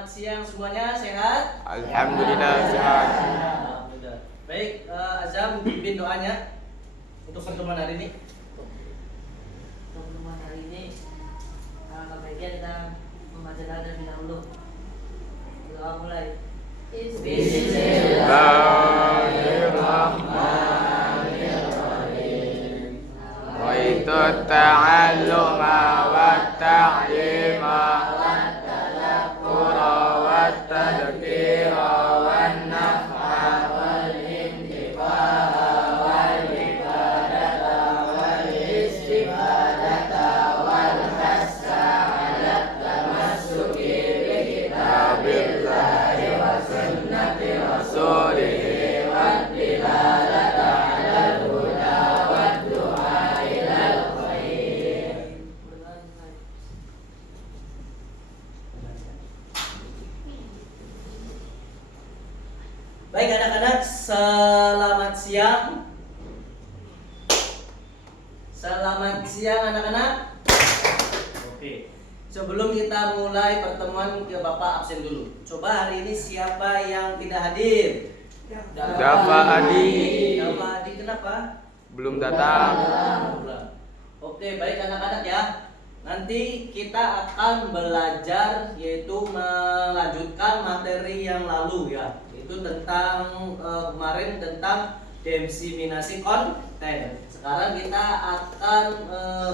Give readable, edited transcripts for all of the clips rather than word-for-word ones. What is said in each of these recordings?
Selamat siang semuanya, sehat? Alhamdulillah sehat. Alhamdulillah. Baik, Azam pimpin doanya untuk pertemuan hari ini. Untuk pertemuan hari ini, baiknya kita membaca doa terlebih dahulu. Doa mulai. Bismillahirrahmanirrahim. Wa itu ta'alluma wa ta'lima wa tadakkura wa tadhkira wa naf'a wal intifa'a wal ibadata wal istifadata wal hassa 'ala tamassuki bi kitabillahi wa sunnati rasulih wa dilalata 'alal huda wa du'a ilal khair. Baik anak-anak, selamat siang. Selamat siang anak-anak. Oke. Sebelum kita mulai pertemuan, Bapak absen dulu. Coba hari ini siapa yang tidak hadir? Dafa Adi Dafa Adi kenapa? belum datang. Oke, baik anak-anak ya. Nanti kita akan belajar yaitu melanjutkan materi yang lalu ya. Itu tentang kemarin tentang diseminasi konten. Sekarang kita akan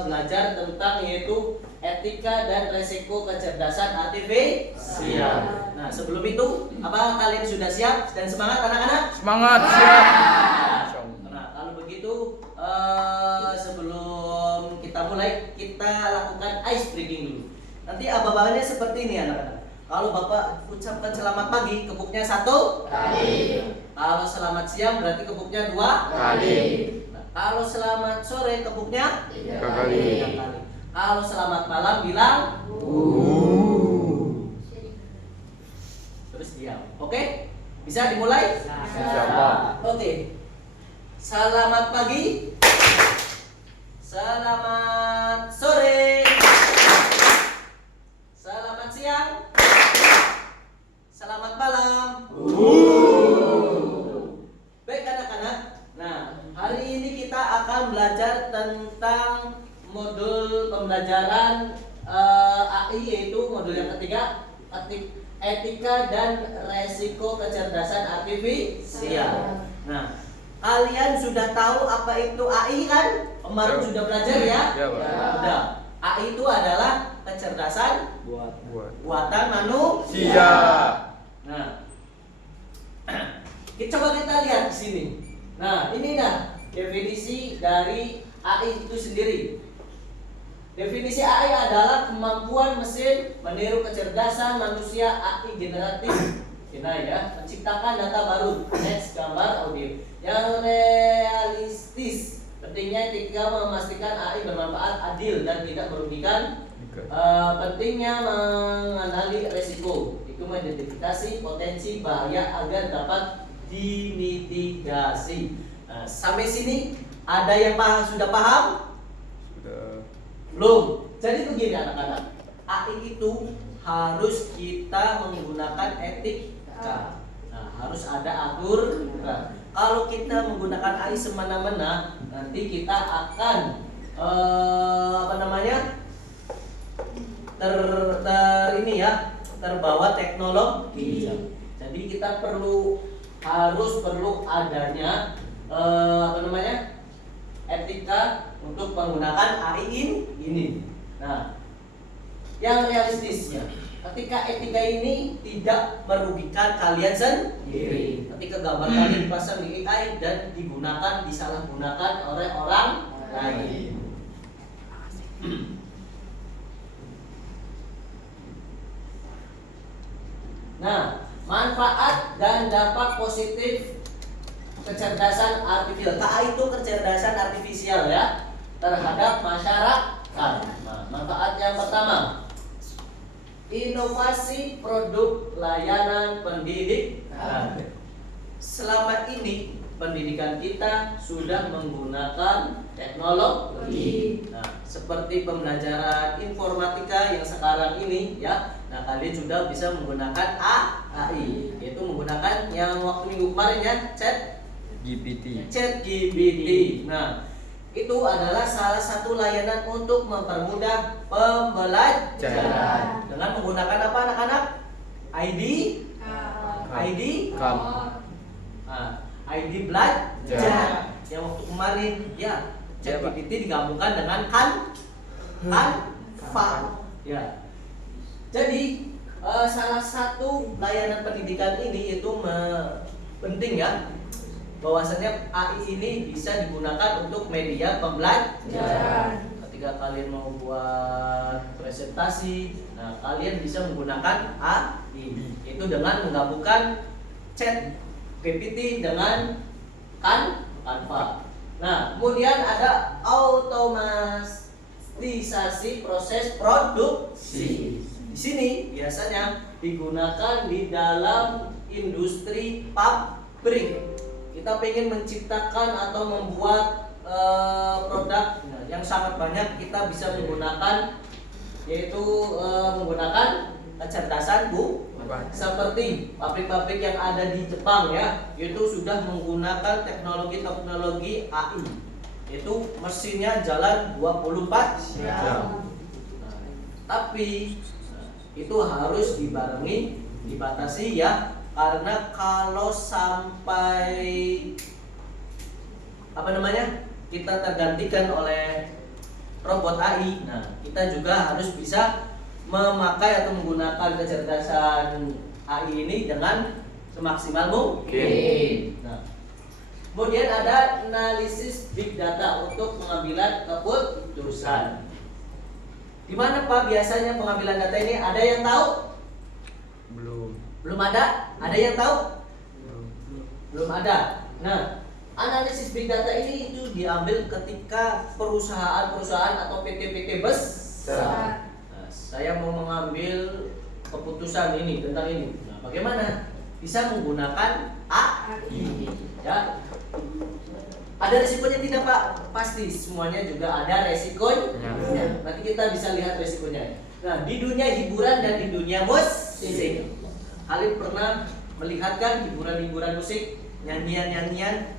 belajar tentang yaitu etika dan resiko kecerdasan artifisial. Nah, sebelum itu, apa kalian sudah siap dan semangat anak-anak? Semangat siap. Nah, kalau begitu sebelum kita mulai, kita lakukan ice breaking dulu. Nanti abah-abahnya seperti ini anak-anak. Kalau Bapak ucapkan selamat pagi, kepuknya 1 kali. Kalau selamat siang berarti kepuknya 2 Kali. Nah, kalau selamat sore kepuknya 3 kali. 3 kali. Kalau selamat malam bilang terus diam. Oke? Bisa dimulai? Insyaallah. Oke. Selamat pagi. Selamat sore. Selamat siang. Selamat malam. Baik anak-anak. Nah, hari ini kita akan belajar tentang modul pembelajaran AI, yaitu modul yang ketiga, etika dan resiko kecerdasan artifisial. Nah, kalian sudah tahu apa itu AI kan? Kemarin sudah belajar ya? Ya, Pak. Sudah. AI itu adalah kecerdasan buatan manusia. Nah, coba kita lihat di sini. Nah, ini definisi dari AI itu sendiri. Definisi AI adalah kemampuan mesin meniru kecerdasan manusia AI generatif. Ya, menciptakan data baru, teks, gambar, audio yang realistis. Pentingnya ketika memastikan AI bermanfaat, adil dan tidak merugikan. Pentingnya mengenali resiko, itu mengidentifikasi potensi bahaya agar dapat dimitigasi. Nah, sampai sini ada yang sudah paham? Sudah. Belum. Jadi begini anak-anak, AI itu harus kita menggunakan etika. Nah, harus ada aturan. Kalau kita menggunakan AI semena-mena, nanti kita akan terbawa teknologi. Jadi kita harus perlu adanya etika untuk menggunakan AI ini. Nah, yang realistisnya, ketika etika ini tidak merugikan kalian sendiri. Ketika gambar kalian dipasang di AI dan disalahgunakan oleh orang lain. Nah, manfaat dan dampak positif kecerdasan artifisial. AI itu kecerdasan artifisial ya terhadap masyarakat. Nah, manfaat yang pertama, inovasi produk layanan pendidikan. Selama ini pendidikan kita sudah menggunakan teknologi. Nah, seperti pembelajaran informatika yang sekarang ini ya. Nah, kalian sudah bisa menggunakan AI, yaitu menggunakan yang waktu minggu kemarin ya, GPT. ChatGPT. Nah, itu adalah salah satu layanan untuk mempermudah pembelajaran dengan menggunakan apa anak-anak? ID, Kam. ID belajar. Yang waktu kemarin ya, ChatGPT digabungkan dengan Canva. Ya. Jadi salah satu layanan pendidikan ini itu penting ya, bahwasanya AI ini bisa digunakan untuk media pembelajaran. Ketika kalian mau buat presentasi, nah kalian bisa menggunakan AI itu dengan menggabungkan ChatGPT dengan Canva. Nah, kemudian ada otomatisasi proses produksi. Di sini biasanya digunakan di dalam industri pabrik. Kita ingin menciptakan atau membuat produk yang sangat banyak, kita bisa menggunakan, yaitu menggunakan kecerdasan seperti pabrik-pabrik yang ada di Jepang ya, itu sudah menggunakan teknologi AI, yaitu mesinnya jalan 24 jam. Tapi itu harus dibatasi ya, karena kalau sampai kita tergantikan oleh robot AI, nah kita juga harus bisa memakai atau menggunakan kecerdasan AI ini dengan semaksimal mungkin. Nah, kemudian ada analisis big data untuk pengambilan keputusan. Di mana Pak biasanya pengambilan data ini? Ada yang tahu? Belum ada? Ada yang tahu? Belum ada. Nah, analisis big data ini itu diambil ketika perusahaan-perusahaan atau PT-PT besar. Nah, saya mau mengambil keputusan ini tentang ini. Nah, bagaimana? Bisa menggunakan AI. Ya. Ada resikonya tidak Pak? Pasti semuanya juga ada resikonya. Nanti kita bisa lihat resikonya. Nah, di dunia hiburan dan di dunia musik, kalian pernah melihat kan hiburan-hiburan musik, nyanyian-nyanyian,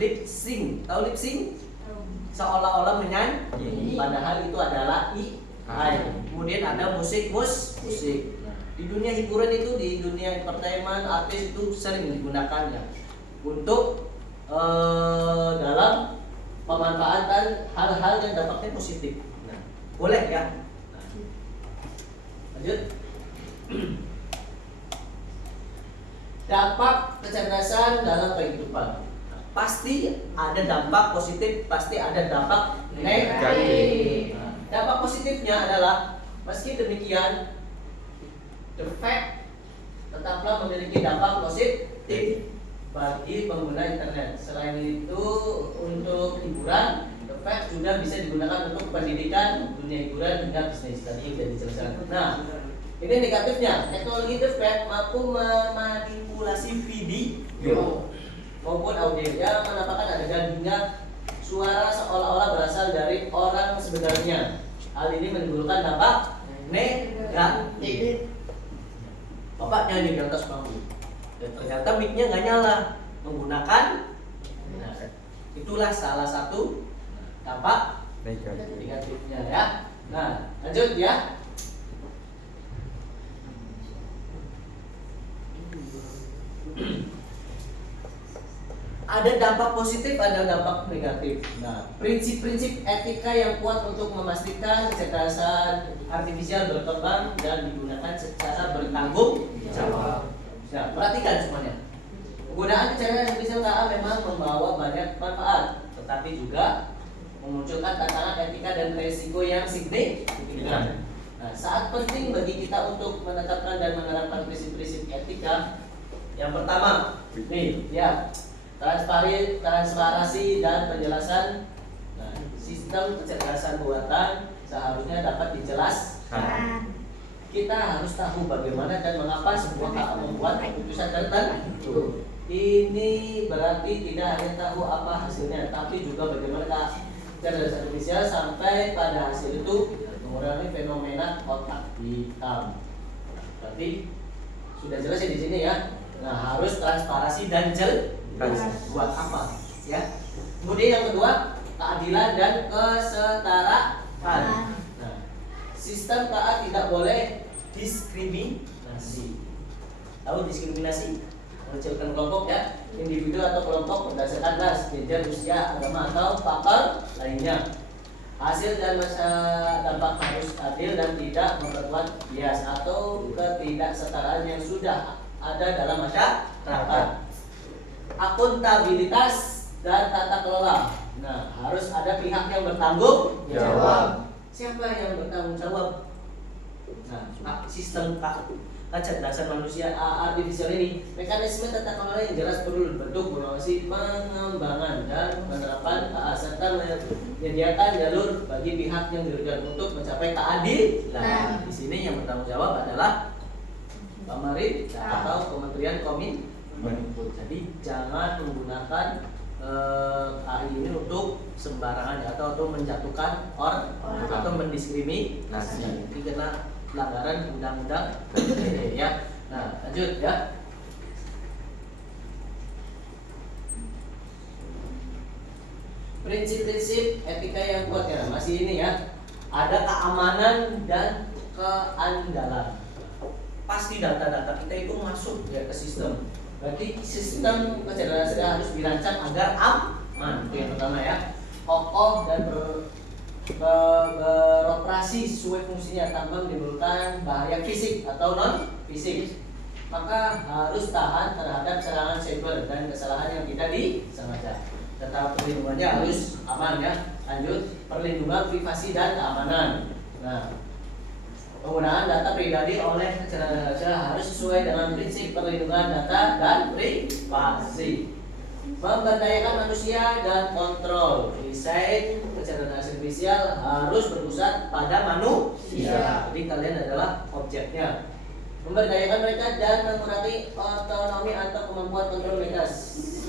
lip sync. Tahu lip sync? Seolah-olah menyanyi, padahal itu adalah AI. Kemudian ada musik. Di dunia hiburan itu, di dunia entertainment, artis itu sering digunakannya untuk dalam pemanfaatan hal-hal yang dampaknya positif. Nah, boleh ya. Nah, lanjut. Dampak kecerdasan dalam kehidupan. Nah, pasti ada dampak positif, pasti ada dampak negatif. Nah, dampak positifnya adalah meski demikian, the fact tetaplah memiliki dampak positif bagi pengguna internet. Selain itu, untuk hiburan, The Fact sudah bisa digunakan untuk pendidikan, dunia hiburan hingga bisnis. Tadi sudah dijelaskan. Nah, ini negatifnya. Teknologi The Fact mampu memanipulasi video maupun audio yang menampakkan adegan hingga suara seolah-olah berasal dari orang sebenarnya. Hal ini menimbulkan dampak negatif. Bapak nyanyi di atas panggung, dan ternyata mic-nya nggak nyala, menggunakan. Nah, itulah salah satu dampak negatifnya ya. Nah, lanjut ya. Ada dampak positif, ada dampak negatif. Nah, prinsip-prinsip etika yang kuat untuk memastikan kecerdasan artifisial berkembang dan digunakan secara bertanggung jawab. Nah, perhatikan semuanya. Penggunaan kecerdasan artifisial KA memang membawa banyak manfaat, tetapi juga memunculkan tantangan etika dan resiko yang signifikan. Nah, saat penting bagi kita untuk menetapkan dan menerapkan prinsip-prinsip etika. Yang pertama, nih ya, transparansi dan penjelasan. Nah, sistem kecerdasan buatan seharusnya dapat dijelaskan. Kita harus tahu bagaimana dan mengapa sebuah KA membuat keputusan tertentu. Ini berarti tidak hanya tahu apa hasilnya, tapi juga bagaimana kecerdasan artifisial sampai pada hasil itu mengurangi fenomena kotak hitam. Berarti sudah jelas ya di sini ya. Nah, harus transparansi dan jelas. Buat apa? Ya. Kemudian yang kedua, keadilan dan kesetaraan. Nah, sistem KA tidak boleh diskriminasi. Tahu diskriminasi? Mengecilkan kelompok ya, individu atau kelompok berdasarkan ras, gender, usia, agama atau faktor lainnya. Hasil dan masa dampak harus adil dan tidak memperkuat bias atau ketidaksetaraan yang sudah ada dalam masyarakat. Akuntabilitas dan tata kelola. Nah, harus ada pihak yang bertanggung jawab. Siapa yang bertanggung jawab? Nah, sistem kecerdasan manusia artifisial ini, mekanisme tata kelola yang jelas perlu dibentuk, mengawasi pengembangan dan penerapan KA serta menyediakan jalur bagi pihak yang dirugikan untuk mencapai keadilan. Di sini yang bertanggung jawab adalah pemerintah atau Kementerian Kominfo. Jadi jangan menggunakan AI ini untuk sembarangan atau menjatuhkan orang atau mendiskriminasi. Jadi kena pelanggaran undang-undang ya. Nah, lanjut ya. Prinsip-prinsip etika yang kuat ya, masih ini ya. Ada keamanan dan keandalan. Pasti data-data kita itu masuk ya ke sistem. Berarti sistem kecerdasan harus dirancang agar aman. Itu yang pertama ya. Kokoh dan beroperasi sesuai fungsinya tanpa menimbulkan bahaya fisik atau non fisik. Maka harus tahan terhadap serangan cyber dan kesalahan yang tidak disengaja. Tetap perlindungannya harus aman ya. Lanjut, perlindungan privasi dan keamanan. Nah, penggunaan data pribadi oleh kecerdasan harus sesuai dengan prinsip perlindungan data dan privasi. Memberdayakan manusia dan kontrol. Desain kecerdasan artifisial harus berpusat pada manusia. Jadi kalian adalah objeknya. Memberdayakan mereka dan mengurangi otonomi atau kemampuan kontrol mereka.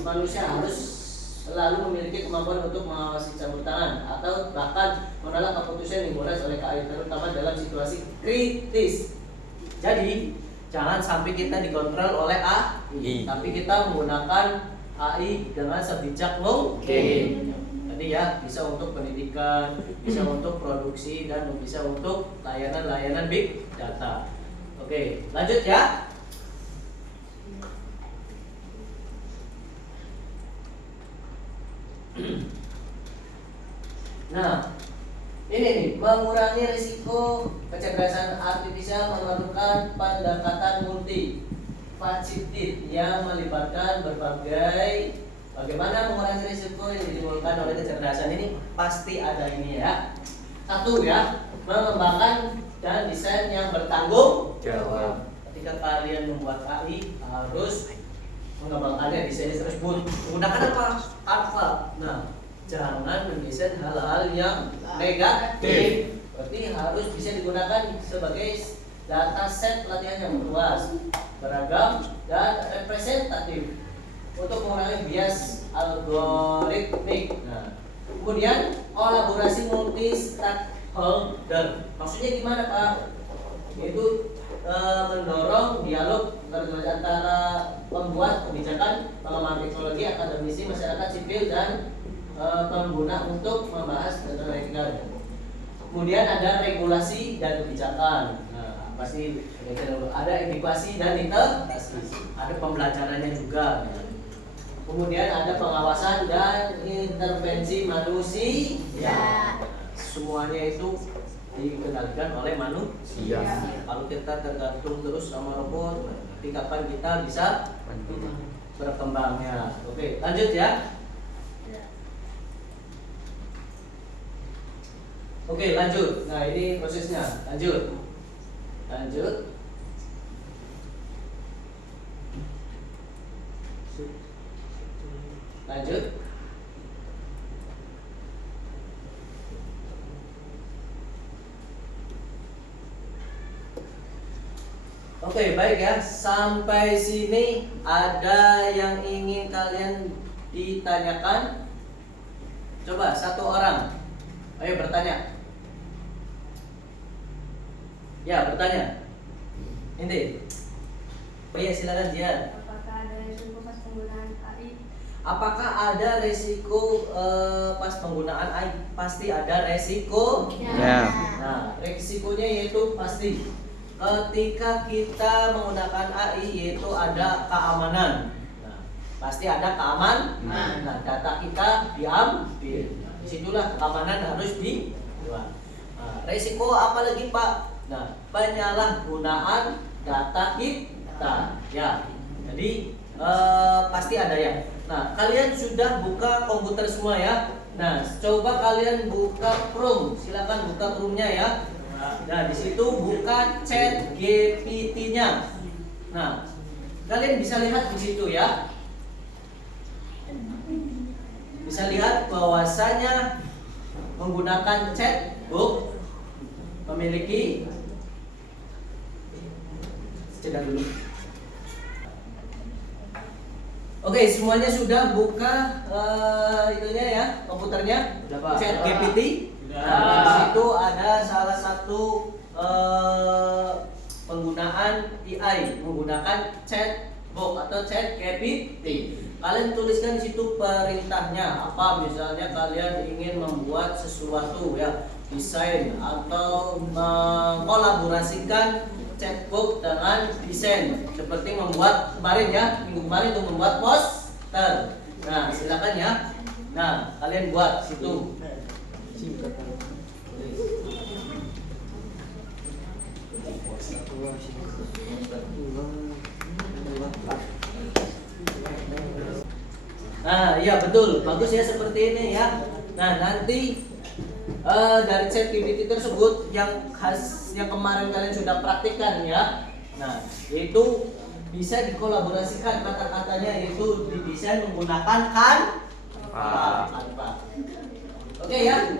Manusia harus selalu memiliki kemampuan untuk mengawasi campur tangan atau bahkan menolak keputusan yang dibuat oleh KAI, terutama dalam situasi kritis. Jadi jangan sampai kita dikontrol oleh AI, tapi kita menggunakan AI dengan sebijak mungkin. Jadi ya, bisa untuk pendidikan, bisa untuk produksi, dan bisa untuk layanan-layanan big data. Oke, lanjut ya. Nah, ini nih, mengurangi risiko kecerdasan artifisial memerlukan pendekatan multifaceted yang melibatkan berbagai. Bagaimana mengurangi risiko yang ditimbulkan oleh kecerdasan ini? Pasti ada ini ya. Satu ya, mengembangkan dan desain yang bertanggung jawab. Ketika kalian membuat AI harus mengembangkannya desainnya tersebut. Menggunakan apa? Alpha. Nah, jangan mendesain hal-hal yang negatif. Berarti harus bisa digunakan sebagai data set pelatihan yang luas, beragam, dan representatif untuk mengurangi bias algoritmik. Nah, kemudian kolaborasi multi stakeholder. Maksudnya gimana Pak? Itu mendorong dialog antara pembuat kebijakan, pengembangan teknologi, akademisi, masyarakat sipil, dan pengguna untuk membahas tentang etika. Kemudian ada regulasi dan kebijakan. Nah, pasti ada edukasi dan integrasi. Ada pembelajarannya juga. Kemudian ada pengawasan dan intervensi manusia. Semuanya itu dikendalikan oleh manusia. Kalau kita tergantung terus sama robot, nanti kapan kita bisa berkembangnya? Oke, lanjut ya. Oke, lanjut. Nah, ini prosesnya. Lanjut. Oke, baik ya. Sampai sini ada yang ingin kalian ditanyakan? Coba satu orang. Ayo bertanya. Ya, bertanya. Inti. Oh iya, silakan Jian. Apakah ada resiko pas penggunaan AI? Apakah ada resiko pas penggunaan AI? Pasti ada resiko. Ya. Nah, resikonya yaitu pasti ketika kita menggunakan AI yaitu ada keamanan. Nah, pasti ada keamanan. Nah, data kita diambil. Disitulah keamanan harus dibuat. Nah, resiko apa lagi Pak? Nah, penyalahgunaan data kita. Ya, jadi pasti ada ya. Nah, kalian sudah buka komputer semua ya. Nah, coba kalian buka Chrome. Silakan buka Chrome-nya ya. Nah, di situ buka chat GPT-nya. Nah, kalian bisa lihat di situ ya. Bisa lihat bahwasanya menggunakan chatbot memiliki jeda dulu. Oke, semuanya sudah buka itunya ya, komputernya, Sudah, Pak. chat GPT. Nah, di situ ada salah satu penggunaan AI menggunakan chatbot atau chat GPT. Kalian tuliskan di situ perintahnya apa, misalnya kalian ingin membuat sesuatu ya, desain atau mengkolaborasikan chatbot dengan desain seperti membuat kemarin ya, minggu kemarin untuk membuat poster. Nah, silakan ya. Nah, kalian buat situ. Nah, iya betul, bagus ya seperti ini ya. Nah, nanti dari chat GPT tersebut yang kemarin kalian sudah praktikkan ya. Nah, itu bisa dikolaborasikan kata-katanya, yaitu didesain menggunakan Canva. Oke ya.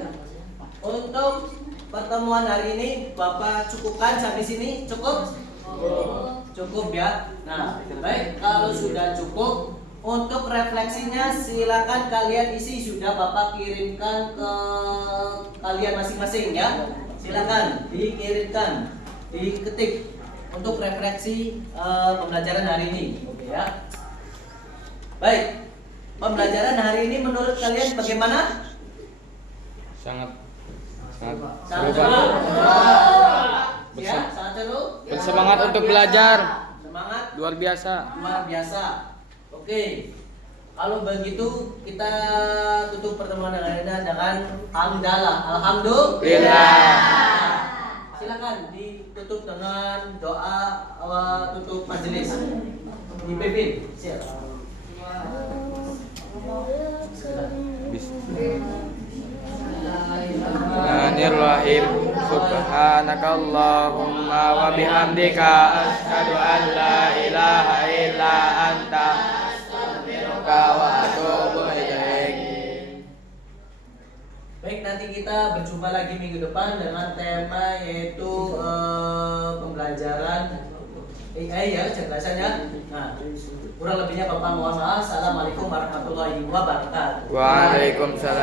Untuk pertemuan hari ini Bapak cukupkan sampai sini, cukup? Cukup ya. Nah, baik, kalau sudah cukup, untuk refleksinya silakan kalian isi, sudah Bapak kirimkan ke kalian masing-masing ya. Silakan dikirimkan, diketik untuk refleksi pembelajaran hari ini. Oke ya. Baik. Pembelajaran hari ini menurut kalian bagaimana? Sangat Sangat seru, seru. Pak. Ya, sangat seru. Bersemangat untuk belajar. Semangat Luar biasa. luar biasa. Oke. Kalau begitu kita tutup pertemuan hari ini dengan hamdalah. Alhamdulillah. Silakan ditutup dengan doa tutup majelis. Dipimpin. Siap. Bismillahirrahmanirrahim. Subhanakallahumma wa bihamdika asyhadu an la ilaha illa anta astaghfiruka wa atubu ilaik. Baik, nanti kita berjumpa lagi minggu depan dengan tema yaitu pembelajaran AI ya, cerdasannya. Nah, kurang lebihnya Bapak mohon maaf. Assalamualaikum warahmatullahi wabarakatuh. Waalaikumsalam.